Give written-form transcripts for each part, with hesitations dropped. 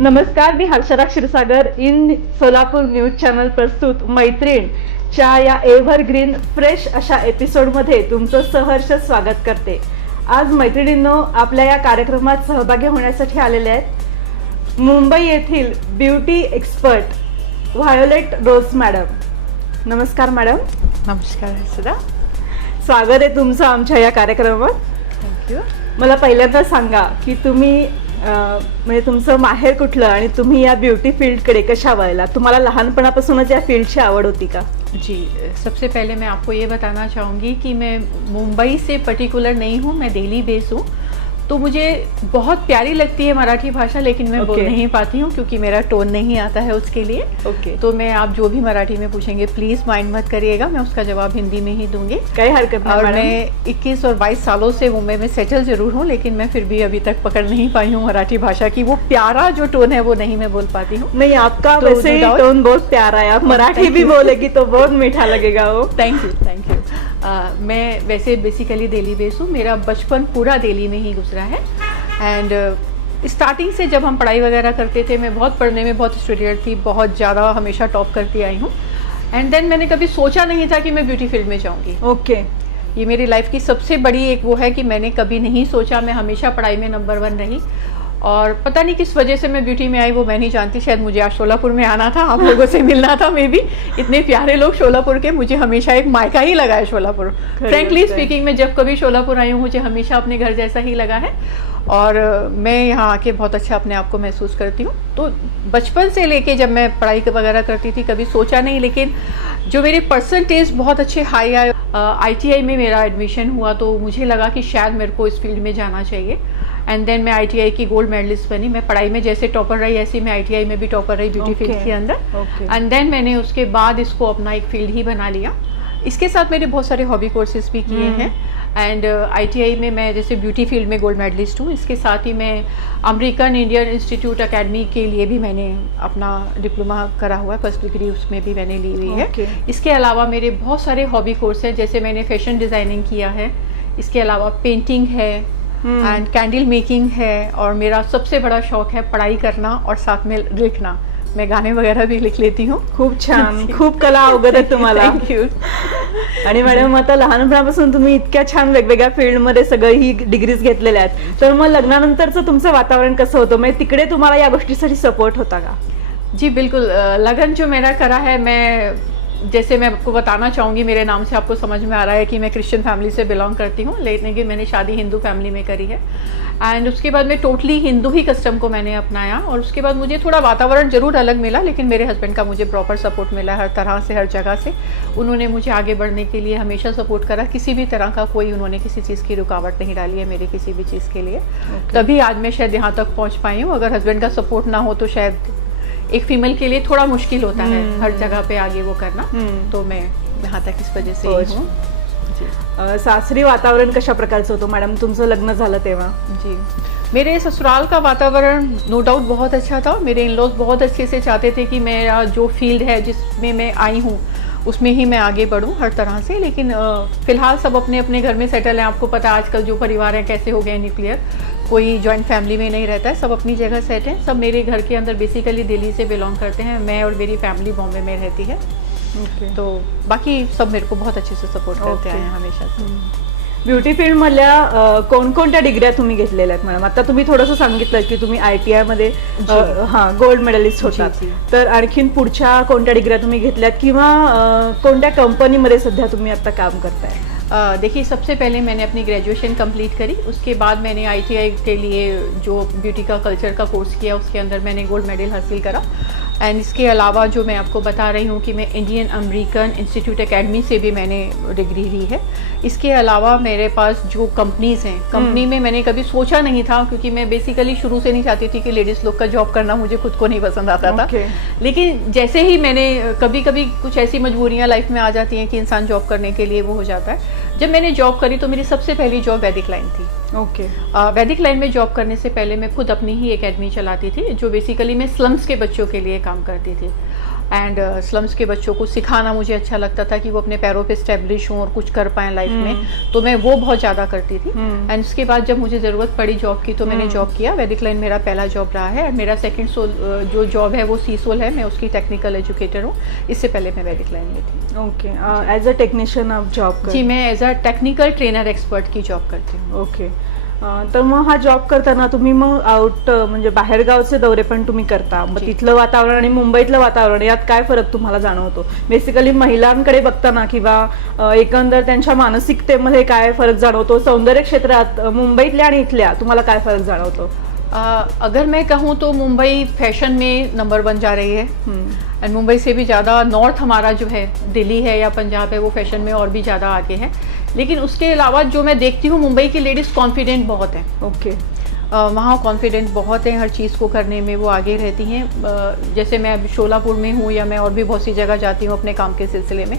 नमस्कार, मी हर्षदा क्षीरसागर इन Solapur news channel प्रस्तुत मैत्रीणच्या या एव्हरग्रीन फ्रेश अशा एपिसोडमध्ये तुमचं सहर्ष स्वागत करते। आज मैत्रिणींनो आपल्या या कार्यक्रमात सहभागी होण्यासाठी आलेले आहेत मुंबई येथील ब्युटी एक्सपर्ट व्हायोलेट रोज मॅडम। नमस्कार मॅडम। नमस्कार हर्षदा, स्वागत आहे तुमचं आमच्या या कार्यक्रमात। थँक्यू। मला पहिल्यांदा सांगा की तुम्ही म्हणजे तुमचं माहेर कुठलं आणि तुम्ही या ब्युटी फील्डकडे कशा वळला? तुम्हाला लहानपणापासूनच या फील्डची आवड होती का? जी, सबसे पहले मैं आपको ये बताना चाहूँगी कि मैं मुंबई से पर्टिकुलर नहीं हूँ, मैं दिल्ली बेस हूँ। तो मुझे बहुत प्यारी लगती है मराठी भाषा, लेकिन मैं बोल नहीं पाती हूँ क्योंकि मेरा टोन नहीं आता है उसके लिए। तो मैं आप जो भी मराठी में पूछेंगे प्लीज़ माइंड मत करिएगा, मैं उसका जवाब हिंदी में ही दूंगी। कोई हरकत नहीं। और मैं 21 और 22 सालों से मुंबई में सेटल जरूर हूँ, लेकिन मैं फिर भी अभी तक पकड़ नहीं पाई हूँ मराठी भाषा की वो प्यारा जो टोन है वो नहीं मैं बोल पाती हूँ। नहीं, आपका तो वैसे ही टोन बहुत प्यारा है, आप मराठी भी बोलेगी तो बहुत मीठा लगेगा वो। Thank you thank you. मैं वैसे बेसिकली दिल्ली बेस हूँ, मेरा बचपन पूरा दिल्ली में ही गुजरा है। एंड स्टार्टिंग से जब हम पढ़ाई वगैरह करते थे, मैं बहुत पढ़ने में बहुत स्टूडेंट थी, बहुत ज़्यादा हमेशा टॉप करती आई हूँ। एंड देन मैंने कभी सोचा नहीं था कि मैं ब्यूटी फील्ड में जाऊँगी। ओके। ये मेरी लाइफ की सबसे बड़ी एक वो है कि मैंने कभी नहीं सोचा, मैं हमेशा पढ़ाई में नंबर 1 रही। और पता नहीं किस वजह से मैं ब्यूटी में आई वो मैं नहीं जानती, शायद मुझे आज शोलापुर में आना था, आप लोगों से मिलना था मे बी। इतने प्यारे लोग शोलापुर के, मुझे हमेशा एक मायका ही लगा है शोलापुर। फ्रेंकली स्पीकिंग, मैं जब कभी शोलापुर आई हूँ मुझे हमेशा अपने घर जैसा ही लगा है और मैं यहाँ आके बहुत अच्छा अपने आप को महसूस करती हूँ। तो बचपन से लेके जब मैं पढ़ाई वगैरह करती थी कभी सोचा नहीं, लेकिन जो मेरे परसेंटेज बहुत अच्छे हाई आए, ITI में मेरा एडमिशन हुआ तो मुझे लगा कि शायद मेरे को इस फील्ड में जाना चाहिए। एंड देन मैं ITI की गोल्ड मेडलिस्ट बनी। मैं पढ़ाई में जैसे टॉपर रही ऐसे मैं ITI में भी टॉपर रही ब्यूटी फील्ड के अंदर। एंड देन मैंने उसके बाद इसको अपना एक फील्ड ही बना लिया। इसके साथ मैंने बहुत सारे हॉबी कोर्सेज भी किए हैं। एंड ITI में मैं जैसे ब्यूटी फील्ड में गोल्ड मेडलिस्ट हूँ, इसके साथ ही मैं अमेरिकन इंडियन इंस्टीट्यूट अकेडमी के लिए भी मैंने अपना डिप्लोमा करा हुआ है, फर्स्ट डिग्री उसमें भी मैंने ली हुई है। इसके अलावा मेरे बहुत सारे हॉबी कोर्स हैं, जैसे मैंने फैशन डिज़ाइनिंग किया है, इसके अलावा पेंटिंग है एंड कैंडल मेकिंग है, और मेरा सबसे बड़ा शौक है पढ़ाई करना और साथ में लिखना। मैं गाणे वगैरह भी लिख लेती हूँ। खूप छान, खूप कला अवगत आहे तुम्हाला। थँक्यू। आणि मॅडम, आता लहानपणापासून तुम्ही इतक्या छान वेगवेगळ्या फील्डमध्ये सगळं ही डिग्रीज घेतलेल्या आहेत, तर मग लग्नानंतरचं तुमचं वातावरण कसं होतं? म्हणजे तिकडे तुम्हाला या गोष्टीसाठी सपोर्ट होता का? जी बिल्कुल। लगन जो मेरा करा है, मैं जैसे मैं आपको बताना चाहूँगी, मेरे नाम से आपको समझ में आ रहा है कि मैं क्रिश्चियन फैमिली से बिलोंग करती हूँ, लेकिन कि मैंने शादी हिंदू फैमिली में करी है। एंड उसके बाद मैं टोटली हिंदू ही कस्टम को मैंने अपनाया, और उसके बाद मुझे थोड़ा वातावरण जरूर अलग मिला, लेकिन मेरे हस्बैंड का मुझे प्रॉपर सपोर्ट मिला हर तरह से, हर जगह से। उन्होंने मुझे आगे बढ़ने के लिए हमेशा सपोर्ट करा, किसी भी तरह का कोई उन्होंने किसी चीज़ की रुकावट नहीं डाली है मेरी किसी भी चीज़ के लिए। तभी आज मैं शायद यहाँ तक पहुँच पाई हूँ। अगर हस्बैंड का सपोर्ट ना हो तो शायद एक फीमेल के लिए थोड़ा मुश्किल होता है हर जगह पे आगे वो करना। तो मैं यहाँ तक इस वजह से ही हूँ। सासरी वातावरण कशा प्रकारचं होतं मॅडम तुमचं लग्न झालं तेव्हा? जी, मेरे ससुराल का वातावरण नो डाउट बहुत अच्छा था। मेरे इन लॉज बहुत अच्छे से चाहते थे कि मेरा जो फील्ड है जिसमें मैं आई हूँ उसमें ही मैं आगे बढ़ूँ हर तरह से, लेकिन फ़िलहाल सब अपने अपने घर में सेटल हैं। आपको पता है आजकल जो परिवार हैं कैसे हो गए न्यूक्लियर, कोई जॉइंट फैमिली में नहीं रहता है, सब अपनी जगह सेट हैं। सब मेरे घर के अंदर बेसिकली दिल्ली से बिलोंग करते हैं, मैं और मेरी फैमिली बॉम्बे में रहती है। तो बाकी सब मेरे को बहुत अच्छे से सपोर्ट करते आए हैं हमेशा से। ब्युटी फील्ड मधल्या कोणकोणत्या डिग्र्या तुम्ही घेतलेल्या आहेत मॅडम? आता तुम्ही थोडंसं सांगितलं की तुम्ही ITI मध्ये गोल्ड मेडलिस्ट होतात, तर आणखीन पुढच्या कोणत्या डिग्र्या तुम्ही घेतल्यात किंवा कोणत्या कंपनीमध्ये सध्या तुम्ही आता काम करताय? देखिए, सबसे पहले मैंने अपनी ग्रेजुएशन कंप्लीट करी, उसके बाद मैंने ITI के लिए जो ब्यूटी का कल्चर का कोर्स किया उसके अंदर मैंने गोल्ड मेडल हासिल करा। एंड इसके अलावा जो मैं आपको बता रही हूँ कि मैं इंडियन अमेरिकन इंस्टीट्यूट अकेडमी से भी मैंने डिग्री ली है। इसके अलावा मेरे पास जो कंपनीज़ हैं, कंपनी में मैंने कभी सोचा नहीं था, क्योंकि मैं बेसिकली शुरू से नहीं चाहती थी कि लेडीज़ लोग का जॉब करना मुझे खुद को नहीं पसंद आता था। लेकिन जैसे ही मैंने कभी कभी कुछ ऐसी मजबूरियाँ लाइफ में आ जाती हैं कि इंसान जॉब करने के लिए वो हो जाता है। जब मैंने जॉब करी तो मेरी सबसे पहली जॉब वैदिक लाइन थी। वैदिक लाइन में जॉब करने से पहले मैं खुद अपनी ही एकेडमी चलाती थी, जो बेसिकली मैं स्लम्स के बच्चों के लिए काम करती थी। एंड स्लम्स के बच्चों को सिखाना मुझे अच्छा लगता था कि वो अपने पैरों पे स्टेब्लिश हों और कुछ कर पाएँ लाइफ में, तो मैं वो बहुत ज़्यादा करती थी। एंड उसके बाद जब मुझे ज़रूरत पड़ी जॉब की तो मैंने जॉब किया। वैदिक लाइन मेरा पहला जॉब रहा है। मेरा सेकंड जो जॉब है वो सीसोल है, मैं उसकी टेक्निकल एजुकेटर हूँ। इससे पहले मैं वैदिक लाइन में थी। ओके, एज अ टेक्निशियन आप जॉब जी, मैं as a technical trainer expert की जॉब करती हूँ। ओके, तर मग हा जॉब करताना तुम्ही मग आउट म्हणजे बाहेरगावचे दौरे पण तुम्ही करता, मग जी. तिथलं वातावरण आणि मुंबईतलं वातावरण यात काय फरक तुम्हाला जाणवतो? बेसिकली महिलांकडे बघताना किंवा एकंदर त्यांच्या मानसिकतेमध्ये काय फरक जाणवतो? सौंदर्य क्षेत्रात मुंबईतल्या आणि इथल्या तुम्हाला काय फरक जाणवतो? अगर मैं कहूँ तो मुंबई फैशन में नंबर 1 जा रही है। एंड मुंबई से भी ज़्यादा नॉर्थ हमारा जो है दिल्ली है या पंजाब है, वो फैशन में और भी ज़्यादा आगे है। लेकिन उसके अलावा जो मैं देखती हूँ, मुंबई की लेडीज़ कॉन्फिडेंट बहुत है। ओके, वहाँ कॉन्फिडेंट बहुत है, हर चीज़ को करने में वो आगे रहती हैं। जैसे मैं अब शोलापुर में हूँ या मैं और भी बहुत सी जगह जाती हूँ अपने काम के सिलसिले में,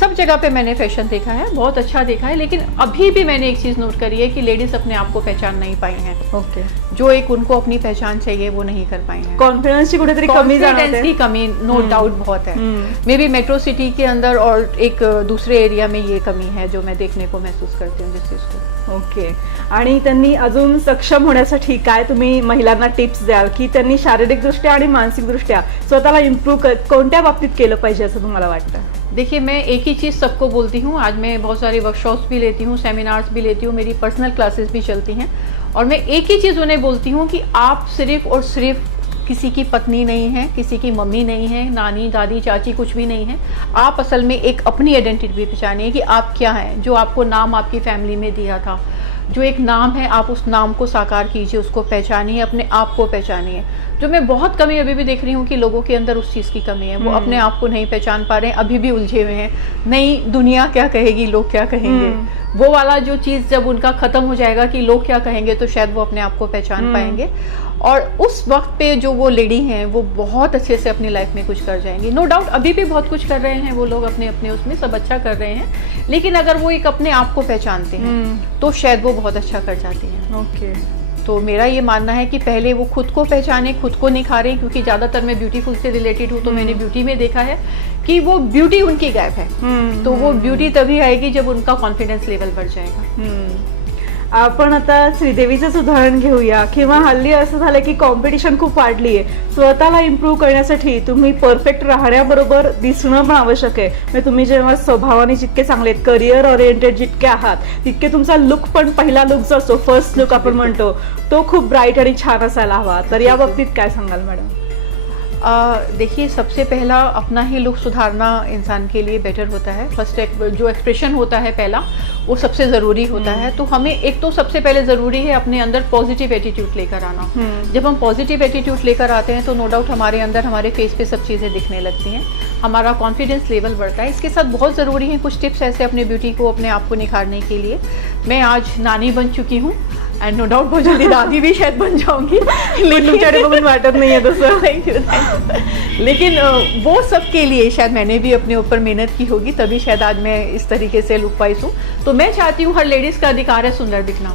सब जगह पे मैंने फैशन देखा है, बहुत अच्छा देखा है। लेकिन अभी भी मैंने एक चीज़ नोट करी है कि लेडीज़ अपने आप को पहचान नहीं पाई हैं। ओके, जो एक उनको अपनी पहचान चाहिए वो नहीं कर पाई हैं। कॉन्फिडेंसची कुठेतरी कमी कॉन्फिडेंस जाणवते. की कमी नो डाउट बहुत है। मे बी मेट्रो सिटी के अंदर और एक दूसरे एरिया में ये कमी है जो मैं देखने को महसूस करती हूँ जिस चीज़ को। ओके, आणि त्यांनी अजून सक्षम होण्यासाठी काय तुम्ही महिलांना टिप्स द्याल की त्यांनी शारीरिकदृष्ट्या आणि मानसिकदृष्ट्या स्वतःला इम्प्रूव्ह कोणत्या बाबतीत केलं पाहिजे असं तुम्हाला वाटतं? देखिए, मैं एक ही चीज़ सबको बोलती हूँ। आज मैं बहुत सारे वर्कशॉप्स भी लेती हूँ, सेमिनार्स भी लेती हूँ, मेरी पर्सनल क्लासेस भी चलती हैं, और मैं एक ही चीज़ उन्हें बोलती हूँ कि आप सिर्फ और सिर्फ किसी की पत्नी नहीं है, किसी की मम्मी नहीं है, नानी दादी चाची कुछ भी नहीं है। आप असल में एक अपनी आइडेंटिटी भी पहचानिए कि आप क्या हैं। जो आपको नाम आपकी फैमिली में दिया था, जो एक नाम है, आप उस नाम को साकार कीजिए, उसको पहचानिए, अपने आप को पहचानिए। जो मैं बहुत कमी अभी भी देख रही हूँ कि लोगों के अंदर उस चीज़ की कमी है, वो अपने आप को नहीं पहचान पा रहे हैं, अभी भी उलझे हुए हैं। नहीं, दुनिया क्या कहेगी, लोग क्या कहेंगे, वो वाला जो चीज़ जब उनका ख़त्म हो जाएगा कि लोग क्या कहेंगे, तो शायद वो अपने आप को पहचान पाएंगे। और उस वक्त पे जो वो लेडी हैं वो बहुत अच्छे से अपनी लाइफ में कुछ कर जाएंगी। नो डाउट अभी भी बहुत कुछ कर रहे हैं वो लोग, अपने अपने उसमें सब अच्छा कर रहे हैं, लेकिन अगर वो एक अपने आप को पहचानते हैं तो शायद वो बहुत अच्छा कर जाती हैं। ओके, तो मेरा ये मानना है कि पहले वो खुद को पहचाने, खुद को निखारें, क्योंकि ज़्यादातर मैं ब्यूटीफुल से रिलेटेड हूँ, तो मैंने ब्यूटी में देखा है कि वो ब्यूटी उनकी गायब है। तो वो ब्यूटी तभी आएगी जब उनका कॉन्फिडेंस लेवल बढ़ जाएगा। आपण आता श्रीदेवीचंच उदाहरण घेऊया, किंवा हल्ली असं झालं की कॉम्पिटिशन खूप वाढली आहे. स्वतःला इम्प्रूव्ह करण्यासाठी तुम्ही परफेक्ट राहण्याबरोबर दिसणं पण आवश्यक आहे. म्हणजे तुम्ही जेव्हा स्वभावाने जितके चांगले, करिअर ओरिएंटेड जितके आहात, तितके तुमचा लुक पण, पहिला लुक जो असतो, फर्स्ट लुक आपण म्हणतो, तो खूप ब्राईट आणि छान असायला हवा. तर या बाबतीत काय सांगाल मॅडम? देखिए, सबसे पहला अपना ही लुक सुधारना इंसान के लिए बेटर होता है। फर्स्ट जो एक्सप्रेशन होता है पहला, वो सबसे ज़रूरी होता है। तो हमें एक तो सबसे पहले ज़रूरी है अपने अंदर पॉजिटिव एटीट्यूड लेकर आना। जब हम पॉजिटिव एटीट्यूड लेकर आते हैं तो नो डाउट हमारे अंदर, हमारे फेस पे सब चीज़ें दिखने लगती हैं, हमारा कॉन्फिडेंस लेवल बढ़ता है। इसके साथ बहुत ज़रूरी है कुछ टिप्स ऐसे अपने ब्यूटी को, अपने आप को निखारने के लिए। मैं आज नानी बन चुकी हूँ एंड नो डाउट बहुत जल्दी दादी भी शायद बन जाऊंगी, लेकिन बघून वाटत नहीं है तसं. Thank you. लेकिन वो सब के लिए शायद मैंने भी अपने ऊपर मेहनत की होगी, तभी शायद आज मैं इस तरीके से लुक वाइज हूँ। तो मैं चाहती हूँ, हर लेडीज़ का अधिकार है सुंदर दिखना,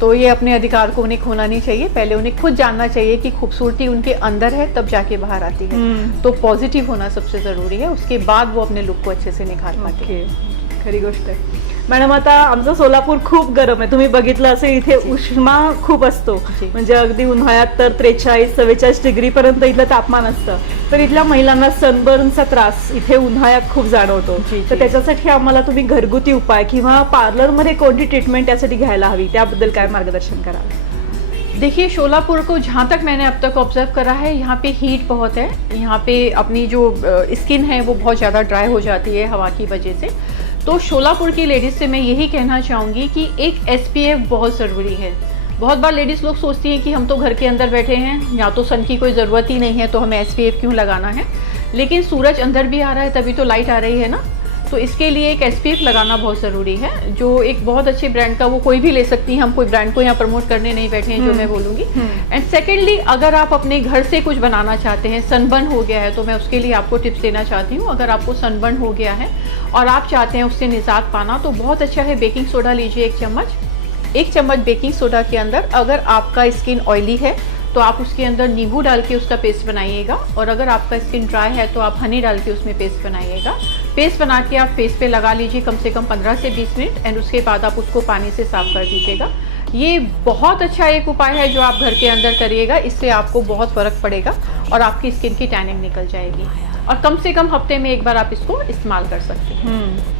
तो ये अपने अधिकार को उन्हें खोना नहीं चाहिए। पहले उन्हें खुद जानना चाहिए कि खूबसूरती उनके अंदर है, तब जाके बाहर आती है। तो पॉजिटिव होना सबसे ज़रूरी है, उसके बाद वो अपने लुक को अच्छे से निखार पाते हैं। खरी गोष्ट आहे मॅडम. आता आमचं सोलापूर खूप गरम आहे, तुम्ही बघितलं असेल, इथे उष्मा खूप असतो. म्हणजे अगदी उन्हाळ्यात तर 43-44 डिग्री पर्यंत इथलं तापमान असतं. तर इथल्या महिलांना सनबर्नचा त्रास इथे उन्हाळ्यात खूप जाणवतो. तर त्याच्यासाठी आम्हाला तुम्ही घरगुती उपाय किंवा पार्लरमध्ये कोणती ट्रीटमेंट यासाठी घ्यायला हवी, त्याबद्दल काय मार्गदर्शन कराल? देखिए, शोलापुर को जहाँ तक मैंने अब तक ऑब्जर्व करा है, यहाँ पे हीट बहुत है। यहाँ पे अपनी जो स्किन है वो बहुत ज़्यादा ड्राई हो जाती है हवा की वजह से। तो शोलापुर की लेडीज़ से मैं यही कहना चाहूँगी कि एक SPF बहुत ज़रूरी है। बहुत बार लेडीज़ लोग सोचती हैं कि हम तो घर के अंदर बैठे हैं, या तो सन की कोई ज़रूरत ही नहीं है, तो हमें SPF क्यों लगाना है। लेकिन सूरज अंदर भी आ रहा है तभी तो लाइट आ रही है ना, तो इसके लिए एक SPF लगाना बहुत ज़रूरी है, जो एक बहुत अच्छे ब्रांड का, वो कोई भी ले सकती हैं। हम कोई ब्रांड को यहाँ प्रमोट करने नहीं बैठे हैं, जो मैं बोलूँगी। एंड सेकेंडली, अगर आप अपने घर से कुछ बनाना चाहते हैं, सनबर्न हो गया है, तो मैं उसके लिए आपको टिप्स देना चाहती हूँ। अगर आपको सनबर्न हो गया है और आप चाहते हैं उससे निजात पाना, तो बहुत अच्छा है, बेकिंग सोडा लीजिए 1 चम्मच। 1 चम्मच बेकिंग सोडा के अंदर, अगर आपका स्किन ऑयली है तो आप उसके अंदर नींबू डाल के उसका पेस्ट बनाइएगा, और अगर आपका स्किन ड्राई है तो आप हनी डाल के उसमें पेस्ट बनाइएगा। पेस्ट बना के आप फेस पे लगा लीजिए कम से कम 15 से 20 मिनट, एंड उसके बाद आप उसको पानी से साफ़ कर दीजिएगा। ये बहुत अच्छा एक उपाय है जो आप घर के अंदर करिएगा, इससे आपको बहुत फ़र्क पड़ेगा और आपकी स्किन की टैनिंग निकल जाएगी, और कम से कम हफ्ते में एक बार आप इसको इस्तेमाल कर सकते हैं।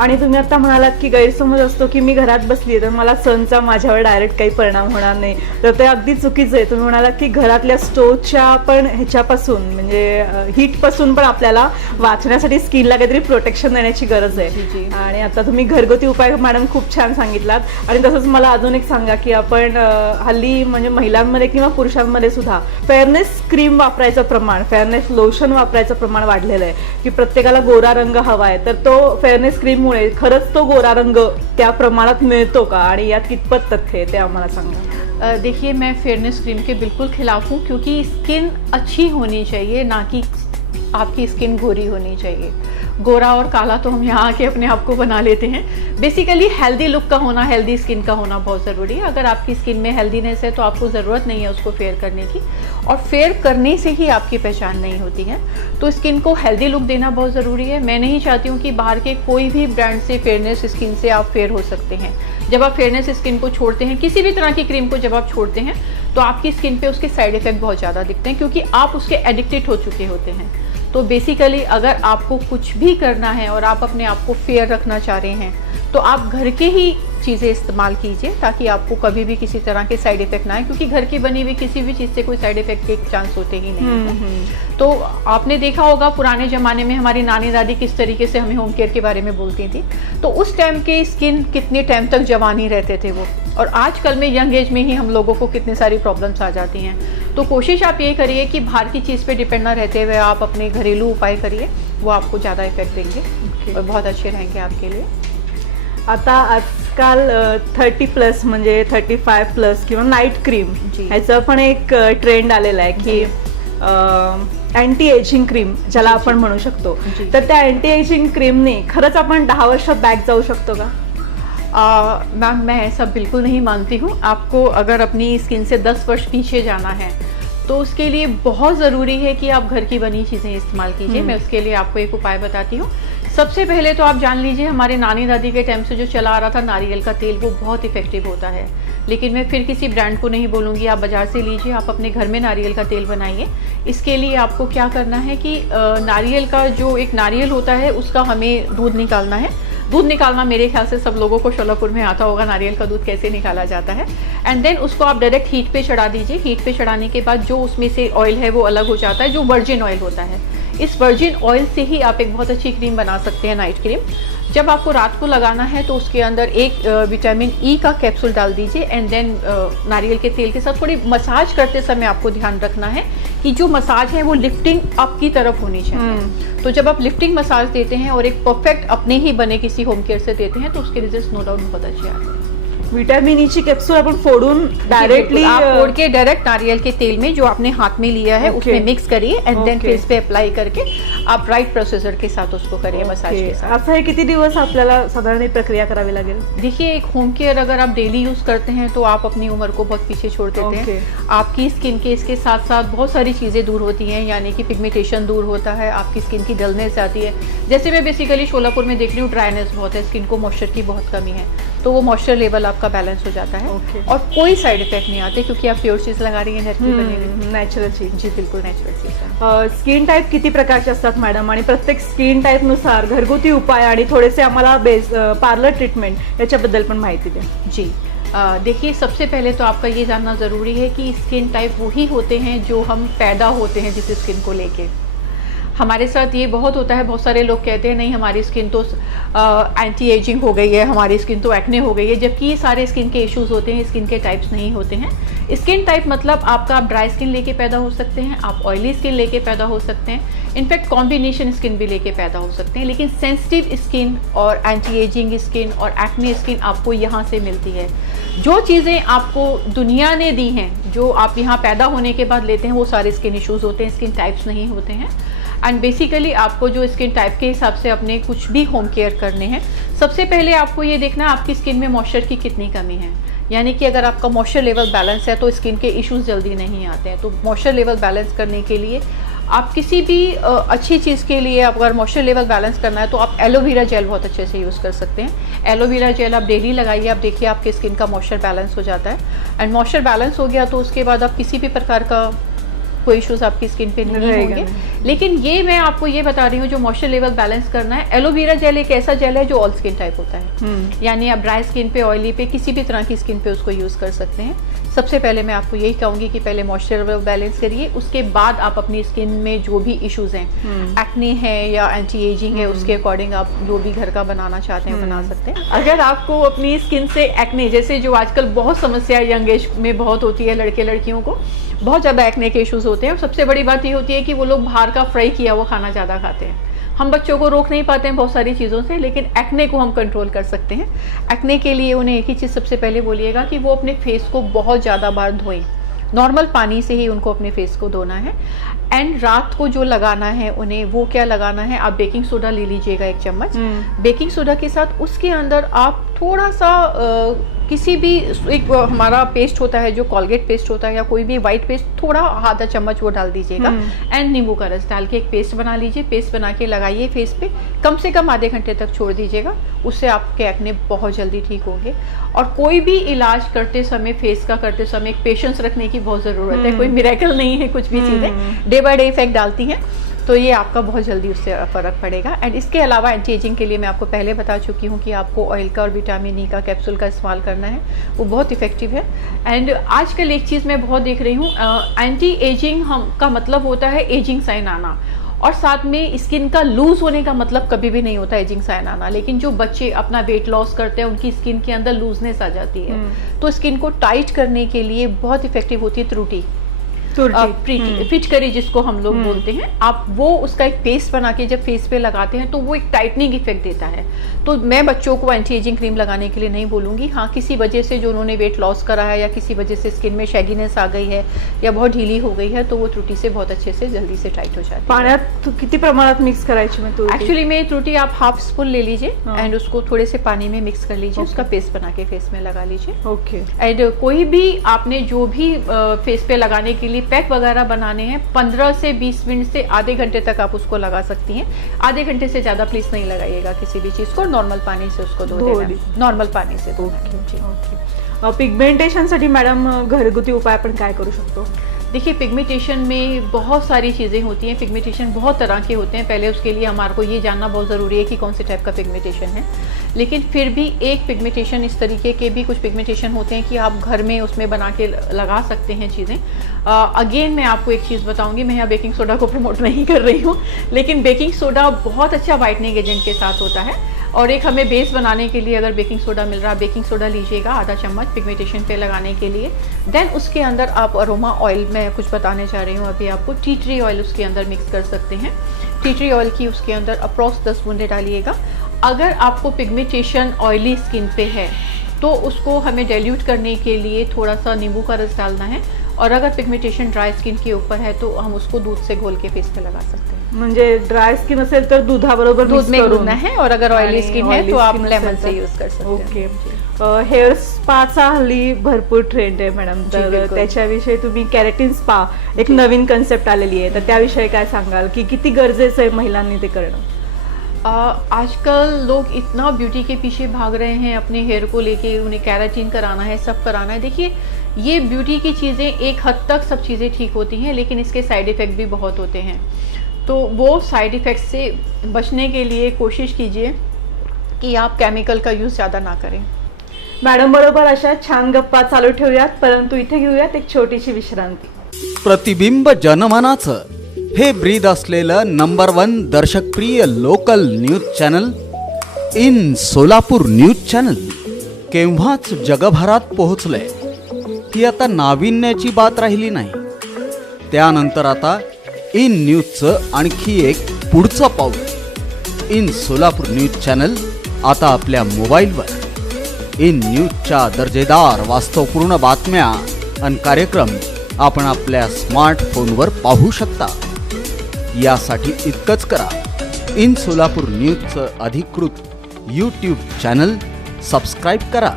आणि तुम्ही आता म्हणालात की गैरसमज असतो की मी घरात बसली तर मला सनचा माझ्यावर डायरेक्ट काही परिणाम होणार नाही, तर ते अगदी चुकीचं आहे. तुम्ही म्हणालात की घरातल्या स्टोव्हच्या पण ह्याच्यापासून म्हणजे हीटपासून पण आपल्याला वाचण्यासाठी स्किनला काहीतरी प्रोटेक्शन देण्याची गरज आहे. आणि आता तुम्ही घरगुती उपाय मॅडम खूप छान सांगितलात. आणि तसंच मला अजून एक सांगा की आपण हल्ली म्हणजे महिलांमध्ये किंवा पुरुषांमध्ये सुद्धा फेअरनेस क्रीम वापरायचं प्रमाण, फेअरनेस लोशन वापरायचं प्रमाण वाढलेलं आहे की प्रत्येकाला गोरा रंग हवा आहे, तर तो फेअरनेस क्रीम खरंच तो गोरा रंग त्या प्रमाणात मिळतो का, आणि यात कितपत तथ्य आहे ते आम्हाला सांगा. देखिए, मैं फेयरनेस क्रीम के बिल्कुल खिलाफ हूँ, क्योंकि स्किन अच्छी होनी चाहिए, ना कि आपकी स्किन गोरी होनी चाहिए. गोरा और काला तो हम यहाँ आके अपने आप को बना लेते हैं. बेसिकली हेल्दी लुक का होना, हेल्दी स्किन का होना बहुत ज़रूरी है. अगर आपकी स्किन में हेल्दीनेस है तो आपको ज़रूरत नहीं है उसको फेयर करने की, और फेयर करने से ही आपकी पहचान नहीं होती है. तो स्किन को हेल्दी लुक देना बहुत ज़रूरी है. मैं नहीं चाहती हूँ कि बाहर के कोई भी ब्रांड से फेयरनेस स्किन से आप फेयर हो सकते हैं. जब आप फेयरनेस स्किन को छोड़ते हैं, किसी भी तरह की क्रीम को जब आप छोड़ते हैं, तो आपकी स्किन पे उसके साइड इफ़ेक्ट बहुत ज़्यादा दिखते हैं, क्योंकि आप उसके एडिक्टेड हो चुके होते हैं. तो बेसिकली अगर आपको कुछ भी करना है और आप अपने आप को फेयर रखना चाह रहे हैं, तो आप घर के ही चीज़ें इस्तेमाल कीजिए, ताकि आपको कभी भी किसी तरह के साइड इफ़ेक्ट ना आए, क्योंकि घर की बनी हुई किसी भी चीज़ से कोई साइड इफ़ेक्ट के चांस होते ही नहीं है. तो आपने देखा होगा पुराने ज़माने में हमारी नानी दादी किस तरीके से हमें होम केयर के बारे में बोलती थी. तो उस टाइम के स्किन कितने टाइम तक जवान ही रहते थे वो, और आजकल में यंग एज में ही हम लोगों को कितनी सारी प्रॉब्लम्स आ जाती हैं. तो कोशिश आप ये करिए कि बाहर की चीज़ पे डिपेंड ना रहते हुए आप अपने घरेलू उपाय करिए, वो आपको ज़्यादा इफेक्ट देंगे और बहुत अच्छे रहेंगे आपके लिए. आता आजकाल 30+ म्हणजे 35+ किंवा नाईट क्रीम ह्याचं पण एक ट्रेंड आलेला आहे की अँटी एजिंग क्रीम ज्याला आपण म्हणू शकतो. तर त्या अँटी एजिंग क्रीमने खरंच आपण 10 वर्ष बॅक जाऊ शकतो का? मैम, मैं ऐसा बिल्कुल नहीं मानती हूँ. आपको अगर अपनी स्किन से 10 वर्ष पीछे जाना है तो उसके लिए बहुत ज़रूरी है कि आप घर की बनी चीज़ें इस्तेमाल कीजिए. मैं उसके लिए आपको एक उपाय बताती हूँ. सबसे पहले तो आप जान लीजिए, हमारे नानी दादी के टाइम से जो चला आ रहा था नारियल का तेल, वो बहुत इफेक्टिव होता है. लेकिन मैं फिर किसी ब्रांड को नहीं बोलूँगी, आप बाज़ार से लीजिए, आप अपने घर में नारियल का तेल बनाइए. इसके लिए आपको क्या करना है कि नारियल का जो एक नारियल होता है उसका हमें दूध निकालना है. दूध निकालना मेरे ख्याल से सब लोगों को शोलापुर में आता होगा, नारियल का दूध कैसे निकाला जाता है. एंड देन उसको आप डायरेक्ट हीट पे चढ़ा दीजिए. हीट पे चढ़ाने के बाद जो उसमें से ऑयल है वो अलग हो जाता है, जो वर्जिन ऑयल होता है. इस वर्जिन ऑयल से ही आप एक बहुत अच्छी क्रीम बना सकते हैं, नाइट क्रीम. जब आपको रात को लगाना है तो उसके अंदर एक विटामिन ई का कैप्सूल डाल दीजिए. एंड देन नारियल के तेल के साथ थोड़ी मसाज करते समय आपको ध्यान रखना है कि जो मसाज है वो लिफ्टिंग आपकी तरफ होनी चाहिए. तो जब आप लिफ्टिंग मसाज देते हैं और एक परफेक्ट अपने ही बने किसी होम केयर से देते हैं, तो उसके रिजल्ट नो डाउट बहुत अच्छे आते हैं. विटामिन ई ची कैप्सूल आपण फोडून डायरेक्टली आप फोड़ के डायरेक्ट नारियल के तेल में जो आपने हाथ में लिया है उसमें मिक्स करिए, एंड देन फेस पे अप्लाई करके आप राइट प्रोसीजर के साथ उसको करिए, मसाज के साथ. असं है किती दिवस आपल्याला साधारण प्रक्रिया करावी लागेल? देखिए, एक होम केयर अगर आप डेली यूज करते हैं तो आप अपनी उम्र को बहुत पीछे छोड़ देते हैं. आपकी स्किन के इसके साथ साथ बहुत सारी चीज़ें दूर होती हैं, यानी कि पिगमेंटेशन दूर होता है, आपकी स्किन की डलनेस आती है. जैसे मैं बेसिकली शोलापुर में देख रही हूँ, ड्राइनेस बहुत है, स्किन को मॉइस्चर की बहुत कमी है, तो वो मॉइस्चर लेवल आपका बैलेंस हो जाता है. और कोई साइड इफेक्ट नहीं आते, क्योंकि आप प्योर चीज़ लगा रही हैं, घर की बनी हुई नॅचरल चीज. जी बिल्कुल नेचुरल चीज़ है. स्किन टाईप किती प्रकारचे असतात मॅडम, आणि प्रत्येक स्किन टाईप नुसार घरगुती उपाय आणि थोडेसे आम्हाला पार्लर ट्रीटमेंट याच्याबद्दल पण माहिती द्या. जी, देखिए, सबसे पहले तो आपका ये जानना ज़रूरी है कि स्किन टाइप वही होते हैं जो हम पैदा होते हैं जिस स्किन को लेके. हमारे साथ ये बहुत होता है, बहुत सारे लोग कहते हैं नहीं हमारी स्किन तो एंटी एजिंग हो गई है, हमारी स्किन तो एक्ने हो गई है, जबकि ये सारे स्किन के इश्यूज होते हैं, स्किन के टाइप्स नहीं होते हैं. स्किन टाइप मतलब आपका आप ड्राई स्किन लेके पैदा हो सकते हैं, आप ऑयली स्किन लेके पैदा हो सकते हैं, इनफैक्ट कॉम्बिनेशन स्किन भी लेके पैदा हो सकते हैं. लेकिन सेंसिटिव स्किन और एंटी एजिंग स्किन और एक्ने स्किन आपको यहाँ से मिलती है. जो चीज़ें आपको दुनिया ने दी हैं, जो आप यहाँ पैदा होने के बाद लेते हैं, वो सारे स्किन इश्यूज होते हैं, स्किन टाइप्स नहीं होते हैं. एंड बेसिकली आपको जो स्किन टाइप के हिसाब से अपने कुछ भी होम केयर करने हैं, सबसे पहले आपको ये देखना है आपकी स्किन में मॉइस्चर की कितनी कमी है। यानी कि अगर आपका मॉइस्चर लेवल बैलेंस है तो स्किन के इश्यूज जल्दी नहीं आते हैं। तो मॉइस्चर लेवल बैलेंस करने के लिए आप किसी भी अच्छी चीज़ के लिए अगर मॉइस्चर लेवल बैलेंस करना है तो आप एलोवेरा जेल बहुत अच्छे से यूज़ कर सकते हैं। एलोवेरा जेल आप डेली लगाइए, आप देखिए आपके स्किन का मॉइस्चर बैलेंस हो जाता है। एंड मॉइस्चर बैलेंस हो गया तो उसके बाद आप किसी भी प्रकार का कोई इश्यूज आपकी स्किन पे नहीं होंगे। लेकिन ये मैं आपको ये बता रही हूँ जो मॉइस्चर लेवल बैलेंस करना है, एलोवेरा जेल एक ऐसा जेल है जो ऑल स्किन टाइप होता है। यानी आप ड्राई स्किन पे, ऑयली पे, किसी भी तरह की स्किन पे उसको यूज़ कर सकते हैं। सबसे पहले मैं आपको यही कहूँगी कि पहले मॉइस्चर लेवल बैलेंस करिए, उसके बाद आप अपनी स्किन में जो भी इश्यूज हैं, एक्ने है या एंटी एजिंग है, उसके अकॉर्डिंग आप जो भी घर का बनाना चाहते हैं बना सकते हैं। अगर आपको अपनी स्किन से एक्ने, जैसे जो आजकल बहुत समस्या यंग एज में बहुत होती है, लड़के लड़कियों को बहुत ज़्यादा एक्ने के इश्यूज होते हैं। और सबसे बड़ी बात ये होती है कि वो लोग बाहर का फ्राई किया हुआ खाना ज़्यादा खाते हैं। हम बच्चों को रोक नहीं पाते हैं बहुत सारी चीज़ों से, लेकिन एक्ने को हम कंट्रोल कर सकते हैं। एक्ने के लिए उन्हें एक ही चीज़ सबसे पहले बोलिएगा कि वो अपने फेस को बहुत ज़्यादा बार धोएं। नॉर्मल पानी से ही उनको अपने फेस को धोना है। एंड रात को जो लगाना है उन्हें, वो क्या लगाना है, आप बेकिंग सोडा ले लीजिएगा 1 चम्मच। बेकिंग सोडा के साथ उसके अंदर आप थोड़ा सा किसी भी एक हमारा पेस्ट होता है जो कोलगेट पेस्ट होता है या कोई भी वाइट पेस्ट, थोड़ा आधा चम्मच वो डाल दीजिएगा। एंड नींबू का रस डाल के एक पेस्ट बना लीजिए। पेस्ट बना के लगाइए फेस पे, कम से कम आधे घंटे तक छोड़ दीजिएगा। उससे आपके एक्ने बहुत जल्दी ठीक होंगे। और कोई भी इलाज करते समय, फेस का करते समय, एक पेशेंस रखने की बहुत ज़रूरत है। कोई मिरेकल नहीं है, कुछ भी चीज़ें डे बाय डे इफेक्ट डालती हैं, तो ये आपका बहुत जल्दी उससे फ़र्क पड़ेगा। एंड इसके अलावा एंटी एजिंग के लिए मैं आपको पहले बता चुकी हूँ कि आपको ऑयल का और विटामिन ई का कैप्सूल का इस्तेमाल करना है, वो बहुत इफेक्टिव है। एंड आजकल एक चीज़ मैं बहुत देख रही हूँ, एंटी एजिंग का मतलब होता है एजिंग साइन आना, और साथ में स्किन का लूज होने का मतलब कभी भी नहीं होता एजिंग साइन आना। लेकिन जो बच्चे अपना वेट लॉस करते हैं उनकी स्किन के अंदर लूजनेस आ जाती है। तो स्किन को टाइट करने के लिए बहुत इफेक्टिव होती है त्रुटि, फिटकरी जिसको हम लोग बोलते हैं। आप वो उसका एक पेस्ट बना के जब फेस पे लगाते हैं तो वो एक टाइटनिंग इफेक्ट देता है। तो मैं बच्चों को एंटी एजिंग क्रीम लगाने के लिए नहीं बोलूँगी। हाँ, किसी वजह से जो उन्होंने वेट लॉस करा है या किसी वजह से स्किन में शैगीनेस आ गई है या बहुत ढीली हो गई है, तो वो त्रुटि से बहुत अच्छे से जल्दी से टाइट हो जाती है। पाण्यात किती प्रमाणात मिक्स करायची मग त्रुटी? एक्चुअली में त्रुटि आप हाफ स्पून ले लीजिए एंड उसको थोड़े से पानी में मिक्स कर लीजिए, उसका पेस्ट बना के फेस में लगा लीजिए। ओके। एंड कोई भी आपने जो भी फेस पे लगाने के लिए पैक वगैरह बनाने हैं, 15 से 20 मिनट से आधे घंटे तक आप उसको लगा सकती हैं। आधे घंटे से ज़्यादा प्लीज़ नहीं लगाइएगा किसी भी चीज़ को। नॉर्मल पानी से उसको धो देना, नॉर्मल पानी से धो देना। पिगमेंटेशनसाठी मॅडम घरगुती उपाय आपण काय करू शकतो? देखिए, पिगमेंटेशन में बहुत सारी चीज़ें होती हैं। पिगमेंटेशन बहुत तरह के होते हैं। पहले उसके लिए हमारे को ये जानना बहुत ज़रूरी है कि कौन से टाइप का पिगमेंटेशन है। लेकिन फिर भी एक पिगमेंटेशन, इस तरीके के भी कुछ पिगमेंटेशन होते हैं कि आप घर में उसमें बना के लगा सकते हैं चीज़ें। अगेन मैं आपको एक चीज़ बताऊंगी, मैं यहाँ बेकिंग सोडा को प्रमोट नहीं कर रही हूँ, लेकिन बेकिंग सोडा बहुत अच्छा वाइटनिंग एजेंट के साथ होता है। और एक हमें बेस बनाने के लिए अगर बेकिंग सोडा मिल रहा है, बेकिंग सोडा लीजिएगा आधा चम्मच पिगमेंटेशन पे लगाने के लिए। देन उसके अंदर आप अरोमा ऑयल, मैं कुछ बताने चाह रही हूँ अभी आपको, टी ट्री ऑयल उसके अंदर मिक्स कर सकते हैं। टी ट्री ऑयल की उसके अंदर अप्रॉक्स 10 बूंदे डालिएगा। अगर आपको पिगमेंटेशन ऑयली स्किन पे है तो उसको हमें डाइल्यूट करने के लिए थोड़ा सा नींबू का रस डालना है। और अगर पिगमेंटेशन ड्राई स्किन के ऊपर है तो हम उसको दूध से घोल के फेस पे लगा सकते हैं। म्हणजे ड्राय स्किन असेल तर दुधाबरोबर दूध में घोलना है, और अगर ऑयली स्किन है तो आप लेमन से यूज कर सकते हैं। ओके। हेअर स्पाचा हल्ली भरपूर ट्रेंड आहे मॅडम, तर त्याच्याविषयी तुम्ही कॅरेटिन स्पा एक नवीन कन्सेप्ट आलेली आहे, तर त्याविषयी काय सांगाल की किती गरजेचं आहे महिलांनी ते करणं? आजकल लोग इतना ब्यूटी के पीछे भाग रहे हैं अपने हेयर को लेके, उन्हें कैराटिन कराना है, सब कराना है। देखिए, ये ब्यूटी की चीज़ें एक हद तक सब चीज़ें ठीक होती हैं, लेकिन इसके साइड इफ़ेक्ट भी बहुत होते हैं। तो वो साइड इफ़ेक्ट से बचने के लिए कोशिश कीजिए कि आप केमिकल का यूज़ ज़्यादा ना करें। मॅडम बरोबर अशा छान गप्पा चालू ठेवूयात, परंतु इथे घेऊयात एक छोटीशी विश्रांती। प्रतिबिंब जनमनाचं हे ब्रीद असलेलं नंबर 1 दर्शकप्रिय लोकल न्यूज चॅनल इन सोलापूर न्यूज चॅनल केव्हाच जगभरात पोहोचलंय की आता नाविन्याची बात राहिली नाही। त्यानंतर आता इन न्यूजचं आणखी एक पुढचं पाऊल। इन सोलापूर न्यूज चॅनल आता आपल्या मोबाईलवर इन न्यूजच्या दर्जेदार वास्तवपूर्ण बातम्या आणि कार्यक्रम आपण आपल्या स्मार्टफोनवर पाहू शकता। यासाठी इतकंच करा, इन सोलापूर न्यूजचं अधिकृत यूट्यूब चॅनल सबस्क्राईब करा.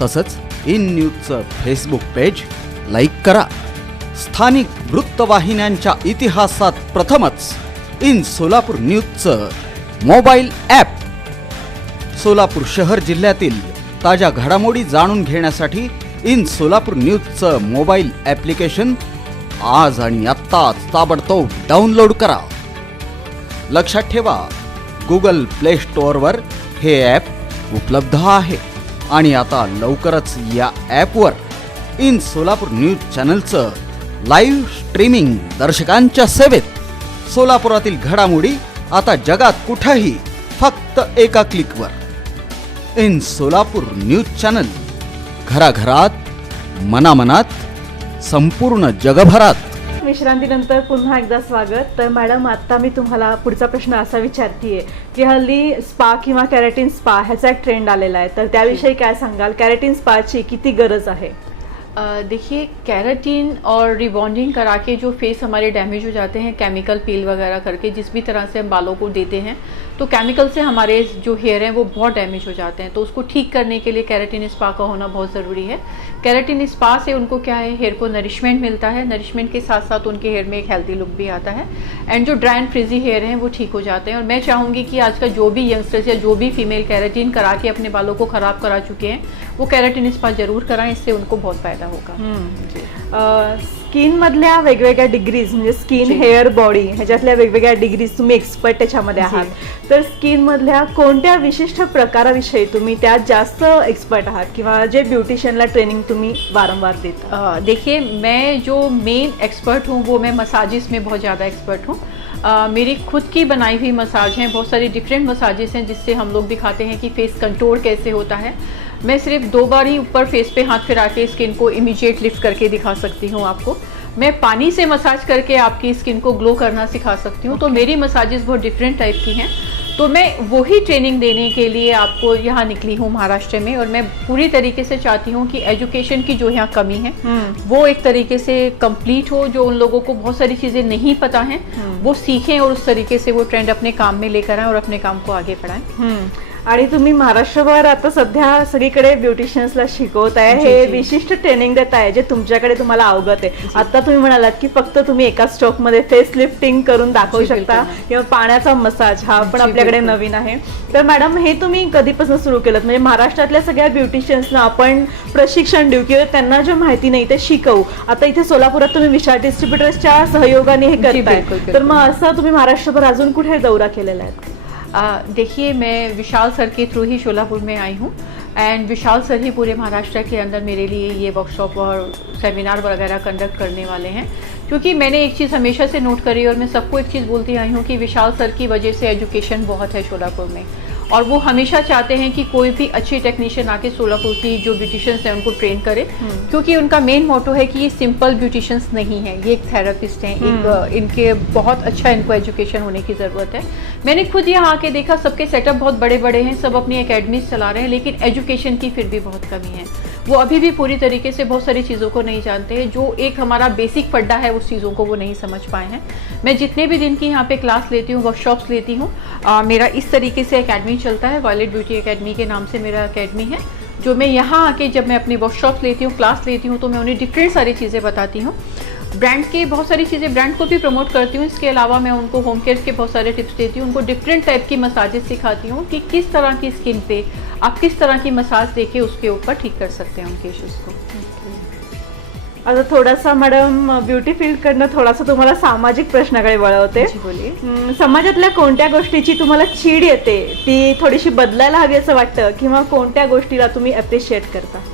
तसंच इन न्यूजचं फेसबुक पेज लाईक करा. स्थानिक वृत्तवाहिन्यांच्या इतिहासात प्रथमच इन सोलापूर न्यूजचं मोबाईल ॲप. सोलापूर शहर जिल्ह्यातील ताज्या घडामोडी जाणून घेण्यासाठी इन सोलापूर न्यूजचं मोबाईल ॲप्लिकेशन आज आणि आत्ताच ताबडतोब डाउनलोड करा. लक्षात ठेवा, गुगल प्ले स्टोअरवर हे ॲप उपलब्ध आहे आणि आता लवकरच या ॲपवर इन सोलापूर न्यूज चॅनलचं लाईव्ह स्ट्रीमिंग दर्शकांच्या सेवेत. सोलापुरातील घडामोडी आता जगात कुठेही फक्त एका क्लिकवर. इन सोलापूर न्यूज चॅनल, घराघरात, मनामनात, संपूर्ण जगभरात. विश्रांतीनंतर पुन्हा एकदा स्वागत. तर मॅडम, आता मी तुम्हाला पुढचा प्रश्न असा विचारतीये की हल्ली स्पा किंवा कॅरेटिन स्पा ह्याचा एक ट्रेंड आलेला आहे, तर त्याविषयी काय सांगाल? कॅरेटिन स्पाची किती गरज आहे? देखिए, केराटिन और रिबॉन्डिंग करा के जो फेस हमारे डैमेज हो जाते हैं केमिकल पील वगैरह करके, जिस भी तरह से हम बालों को देते हैं, तो केमिकल से हमारे जो हेयर हैं वो बहुत डैमेज हो जाते हैं. तो उसको ठीक करने के लिए केराटिन स्पा का होना बहुत ज़रूरी है. केराटिन स्पा से उनको क्या है, हेयर को नरिशमेंट मिलता है. नरिशमेंट के साथ साथ उनके हेयर में एक हेल्दी लुक भी आता है एंड जो ड्राई एंड फ्रिजी हेयर हैं वो ठीक हो जाते हैं. और मैं चाहूँगी कि आज का जो भी यंगस्टर्स या जो भी फीमेल केराटिन करा के अपने बालों को ख़राब करा चुके हैं, वो केराटिन स्पा जरूर कराएं. इससे उनको बहुत फ़ायदा होगा. स्किन मधल्या वेगवेगळ्या डिग्रीज, म्हणजे स्किन, हेअर, बॉडी ह्याच्यातल्या वेगवेगळ्या डिग्रीज, तुम्ही एक्सपर्ट त्याच्यामध्ये आहात, तर स्किन मधल्या कोणत्या विशिष्ट प्रकाराविषयी तुम्ही त्यात जास्त एक्सपर्ट आहात किंवा जे ब्युटिशियनला ट्रेनिंग तुम्ही वारंवार देता? देखिए, मैं जो मेन एक्सपर्ट हूँ वो मैं मसाजिस में बहुत ज़्यादा एक्सपर्ट हूँ. मेरी खुद की बनाई हुई मसाज हैं, बहुत सारी डिफरेंट मसाजेस हैं जिससे हम लोग दिखाते हैं कि फेस कंटूर कैसे होता है. मैं सिर्फ 2 बार ही ऊपर फेस पे हाथ फिरा के स्किन को इमीडिएट लिफ्ट करके दिखा सकती हूँ आपको. मैं पानी से मसाज करके आपकी स्किन को ग्लो करना सिखा सकती हूँ. तो मेरी मसाजेस बहुत डिफरेंट टाइप की हैं. तो मैं वही ट्रेनिंग देने के लिए आपको यहाँ निकली हूँ महाराष्ट्र में. और मैं पूरी तरीके से चाहती हूँ कि एजुकेशन की जो यहाँ कमी है वो एक तरीके से कंप्लीट हो. जो उन लोगों को बहुत सारी चीज़ें नहीं पता हैं वो सीखें और उस तरीके से वो ट्रेंड अपने काम में लेकर आएं और अपने काम को आगे बढ़ाएं. आणि तुम्ही महाराष्ट्रभर आता सध्या सगळीकडे ब्युटिशियन्सला शिकवताय, हे विशिष्ट ट्रेनिंग देताय जे तुमच्याकडे तुम्हाला अवगत आहे. आता तुम्ही म्हणालात की फक्त तुम्ही एका स्ट्रोक मध्ये फेस लिफ्टिंग करून दाखवू शकता किंवा पाण्याचा मसाज हा पण आपल्याकडे नवीन आहे. तर मॅडम, हे तुम्ही कधीपासून सुरू केलं? म्हणजे महाराष्ट्रातल्या सगळ्या ब्युटिशियन्सना आपण प्रशिक्षण देऊ किंवा त्यांना जे माहिती नाही ते शिकवू. आता इथे सोलापुरात तुम्ही विशाल डिस्ट्रीब्युटर्सच्या सहयोगाने हे करताय, तर मग असं तुम्ही महाराष्ट्रभर अजून कुठे दौरा केलेला आहे? देखिए, मैं विशाल सर के थ्रू ही शोलापुर में आई हूँ एंड विशाल सर ही पूरे महाराष्ट्र के अंदर मेरे लिए ये वर्कशॉप और सेमिनार वगैरह कंडक्ट करने वाले हैं. क्योंकि मैंने एक चीज़ हमेशा से नोट करी और मैं सबको एक चीज़ बोलती आई हूँ कि विशाल सर की वजह से एजुकेशन बहुत है शोलापुर में. और वो हमेशा चाहते हैं कि कोई भी अच्छी टेक्नीशियन आके सोलापुर की जो ब्यूटिशियंस हैं उनको ट्रेन करे. क्योंकि उनका मेन मोटो है कि ये सिंपल ब्यूटिशियंस नहीं है, ये एक थेरेपिस्ट हैं. एक इनके बहुत अच्छा इनको एजुकेशन होने की ज़रूरत है. मैंने खुद यहाँ आके देखा सबके सेटअप बहुत बड़े बड़े हैं, सब अपनी एकेडमीज चला रहे हैं, लेकिन एजुकेशन की फिर भी बहुत कमी है. वो अभी भी पूरी तरीके से बहुत सारी चीज़ों को नहीं जानते हैं. जो एक हमारा बेसिक पड्डा है उस चीज़ों को वो नहीं समझ पाए हैं. मैं जितने भी दिन की यहाँ पे क्लास लेती हूँ, वर्कशॉप्स लेती हूँ, मेरा इस तरीके से एकेडमी चलता है. वायलेट ब्यूटी एकेडमी के नाम से मेरा एकेडमी है. जो मैं यहाँ आके जब मैं अपनी वर्कशॉप्स लेती हूँ, क्लास लेती हूँ, तो मैं उन्हें डिफरेंट सारी चीज़ें बताती हूँ. ब्रांड के बहुत सारी चीज़ें, ब्रांड को भी प्रमोट करती हूँ. इसके अलावा मैं उनको होम केयर के बहुत सारे टिप्स देती हूँ. उनको डिफरेंट टाइप की मसाजेस सिखाती हूँ कि किस तरह की स्किन पे आप किस तरह की मसाज देके उसके ऊपर ठीक कर सकते हैं उनके इश्यूज़ को. आता थोडासा मॅडम ब्युटी फील्ड कडनं थोडासा तुम्हाला सामाजिक प्रश्नाकडे वळवते. बोलिए. समाजातल्या कोणत्या गोष्टीची तुम्हाला चीड येते, ती थोडीशी बदलायला हवी असं वाटतं, किंवा कोणत्या गोष्टीला तुम्ही अप्रिशिएट करता?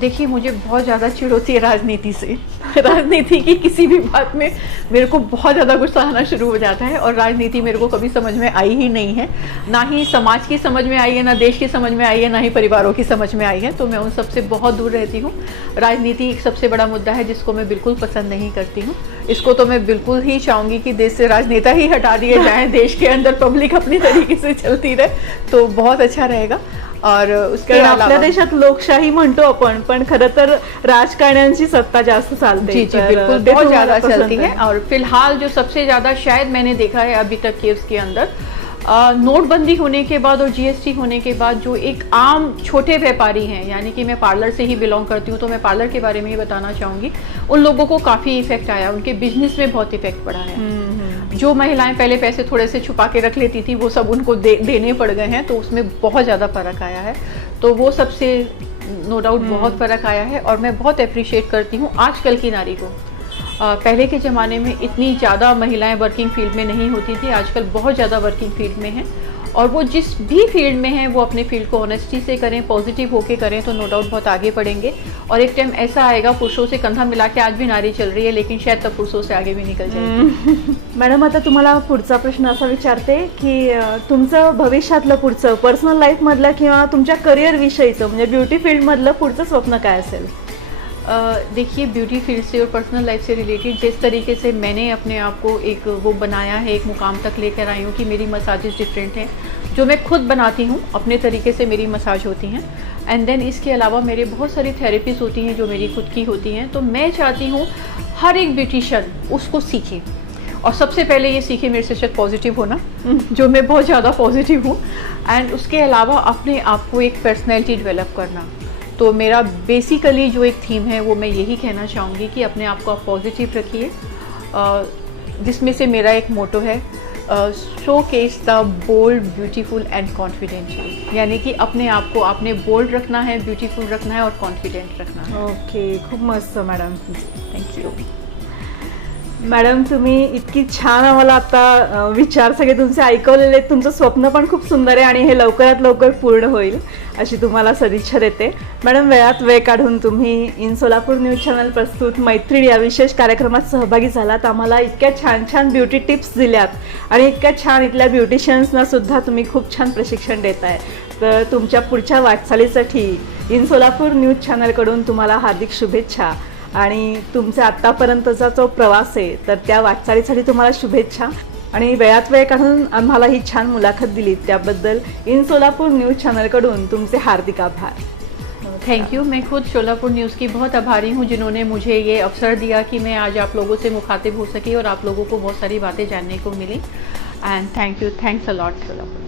देखिए, मुझे बहुत ज़्यादा चिढ़ होती है राजनीति से. राजनीति की किसी भी बात में मेरे को बहुत ज़्यादा गुस्सा आना शुरू हो जाता है. और राजनीति मेरे को कभी समझ में आई ही नहीं है, ना ही समाज की समझ में आई है, ना देश की समझ में आई है, ना ही परिवारों की समझ में आई है. तो मैं उन सबसे बहुत दूर रहती हूँ. राजनीति एक सबसे बड़ा मुद्दा है जिसको मैं बिल्कुल पसंद नहीं करती हूँ. इसको तो मैं बिल्कुल ही चाहूँगी कि देश से राजनेता ही हटा दिए जाएँ, देश के अंदर पब्लिक अपनी तरीके से चलती रहे तो बहुत अच्छा रहेगा. और उसके आपल्या देशात लोकशाही म्हणतो आपण, पण खरं तर राजकारण्यांची सत्ता जास्त चालते. जी जी, बिल्कुल बहुत ज़्यादा चलती है. और फिलहाल जो सबसे ज़्यादा शायद मैंने देखा है अभी तक के उसके अंदर नोटबंदी होने के बाद और जीएसटी होने के बाद जो एक आम छोटे व्यापारी हैं, यानी कि मैं पार्लर से ही बिलोंग करती हूँ तो मैं पार्लर के बारे में ही बताना चाहूँगी, उन लोगों को काफ़ी इफेक्ट आया, उनके बिजनेस में बहुत इफेक्ट पड़ा है। जो महिलाएं पहले पैसे थोड़े से छुपा के रख लेती थी वो सब उनको देने पड़ गए हैं, तो उसमें बहुत ज़्यादा फ़र्क आया है। तो वो सबसे नो डाउट बहुत फ़र्क आया है और मैं बहुत अप्रिशिएट करती हूँ आजकल की नारी को। पहले के ज़माने में इतनी ज़्यादा महिलाएं वर्किंग फील्ड में नहीं होती थी, आजकल बहुत ज़्यादा वर्किंग फील्ड में हैं और वो जिस भी फील्ड में हैं वो अपने फील्ड को ऑनेस्टी से करें, पॉजिटिव होके करें तो नो डाउट बहुत आगे बढ़ेंगे। और एक टाइम ऐसा आएगा, पुरुषों से कंधा मिला के आज भी नारी चल रही है लेकिन शायद तब पुरुषों से आगे भी निकल जाएगी। मॅडम, आता तुम्हाला पुढचा प्रश्न असा विचारते की तुमचं भविष्यातलं पुढचं पर्सनल लाईफमधलं किंवा तुमच्या करिअर विषयीचं म्हणजे ब्युटी फील्डमधलं पुढचं स्वप्न काय असेल? देखिए, ब्यूटी फील्ड से और पर्सनल लाइफ से रिलेटेड जिस तरीके से मैंने अपने आप को एक वो बनाया है, एक मुकाम तक लेकर आई हूँ कि मेरी मसाजेस डिफरेंट हैं, जो मैं खुद बनाती हूँ, अपने तरीके से मेरी मसाज होती हैं। एंड देन इसके अलावा मेरे बहुत सारी थेरेपीज होती हैं जो मेरी खुद की होती हैं। तो मैं चाहती हूँ हर एक ब्यूटिशियन उसको सीखे और सबसे पहले ये सीखे मेरे से शायद पॉजिटिव होना, जो मैं बहुत ज़्यादा पॉजिटिव हूँ। एंड उसके अलावा अपने आप को एक पर्सनैलिटी डेवलप करना। तो मेरा बेसिकली जो एक थीम है वो मैं यही कहना चाहूँगी कि अपने आप को आप पॉजिटिव रखिए, जिसमें से मेरा एक मोटो है showcase the bold, beautiful and confident, यानी कि अपने आप को आपने बोल्ड रखना है, ब्यूटीफुल रखना है और कॉन्फिडेंट रखना है। ओके, खूप मस्त मॅडम, थैंक यू मॅडम। तुम्ही इतकी छान आम्हाला आता विचार सगळे तुमचे ऐकवलेले आहेत, तुमचं स्वप्न पण खूप सुंदर आहे आणि हे लवकरात लवकर पूर्ण होईल अशी तुम्हाला सदिच्छा देते। मॅडम, वेळात वेळ काढून तुम्ही इन सोलापूर न्यूज चॅनल प्रस्तुत मैत्रीण या विशेष कार्यक्रमात सहभागी झालात, आम्हाला इतक्या छान छान ब्युटी टिप्स दिल्यात आणि इतक्या छान इथल्या ब्युटिशियन्सना सुद्धा तुम्ही खूप छान प्रशिक्षण देताय। तर तुमच्या पुढच्या वाटचालीसाठी इन सोलापूर न्यूज चॅनलकडून तुम्हाला हार्दिक शुभेच्छा आणि तुमचा आत्तापर्यंतचा जो प्रवास आहे तर त्या वाटचालीसाठी तुम्हाला शुभेच्छा आणि वेळात वेळ काढून आम्हाला ही छान मुलाखत दिली त्याबद्दल इन सोलापूर न्यूज चॅनलकडून तुमचे हार्दिक आभार। Thank you. मैं खुद शोलापुर न्यूज़ की बहुत आभारी हूँ जिन्होंने मुझे ये अवसर दिया कि मैं आज आप लोगों से मुखातिब हो सकी और आप लोगों को बहुत सारी बातें जानने को मिली। And thank you, thanks a lot Solapur.